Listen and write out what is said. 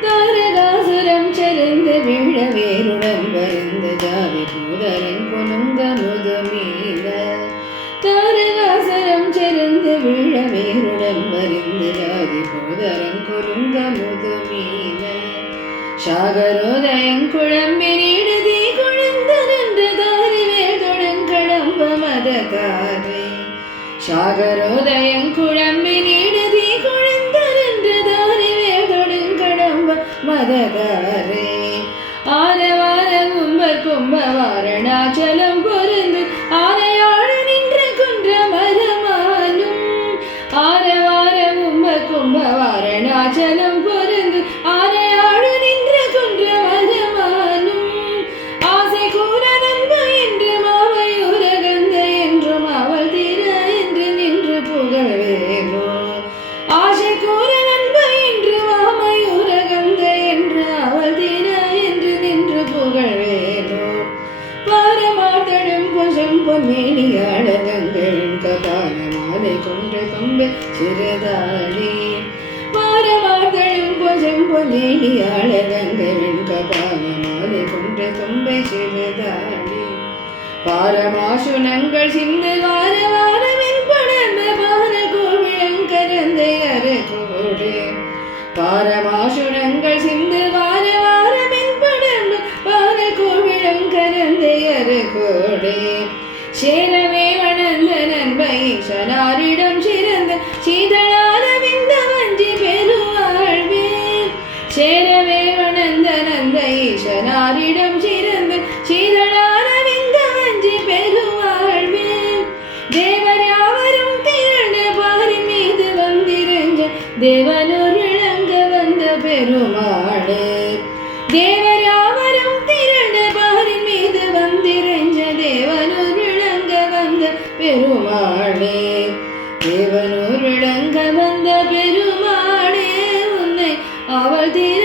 தாரகாசுரம் செறிந்து விழ வேருடன் வரிந்த ஜாதி பூதரன் கொலுங்க முதுமீன தாரகாசுரம் செறிந்து விழ வேருடன் வரிந்த ஜாதி பூதரன் கொலுங்க முதுமீன சாகரோதயம் குழம்பி நீடுதி குழந்த நின்ற தாரி வேதுடன் கடம்ப மததாரே சாகரோதயம் குழம்பி நீடுதி குழந்தரென்று தாரி வேதுடன் கடம்ப மததாரே ஆரவார கும்ப வாரணாச்சலம் பொருந்து ஆரையாடு நின்ற குன்ற மரமானும் ஆரவார கும்ப வாரணாச்சலம் பொருந்து ஆரையாடு நின்ற குன்ற மரமானும் ஆசை கூற நண்பு என்று மாவையூர கந்த என்றும் அவள் தீர என்று நின்று புகழ்வேனோ ஆசை கூற நண்பு என்று மாமையூர கந்த என்று அவள் தீர என்று நின்று புகழ்வேனோ பாரமாதடும் கொஞ்சம் பொன்னேனியாளங்கள் கபால மாலை கொன்ற கொம்பு சிறுதாளே பாரமாதடும் கொஞ்சம் பொன்னேனியாளங்கள் கபால மாலை கொன்ற கொம்பை சிறுதாளே பாரமாசுனங்கள் சிந்து வார வாரமென் படர்ந்த பார கோவிளங்கரந்தை அரகோடு பாரமாசுனங்கள் சிந்து வார வாரமென் படர்ந்த பார கோவிளங்கரந்தை அரகோடு சேரவே வணந்த நண்பை சனாரிடம் சிறந்த சீதளார விந்த வஞ்சி பெருவாழ்வே சேரவே வணந்த நந்தை சனாரிடம் சிறந்த சீதளார விந்த வஞ்சி பெருவாழ்வே தேவர் யாவரும் திரண்டு பாரி மீது வந்திருஞ்ச தேவனூர் விளங்க வந்த பெருமாளே தேவர் யாவரும் திரண்டு பாரி மீது வந்திருஞ்ச தேவனூர் விளங்க வந்த பெருமாளே தேவனூர் விளங்க வந்த பெருமாளே உன்னை அவள் திர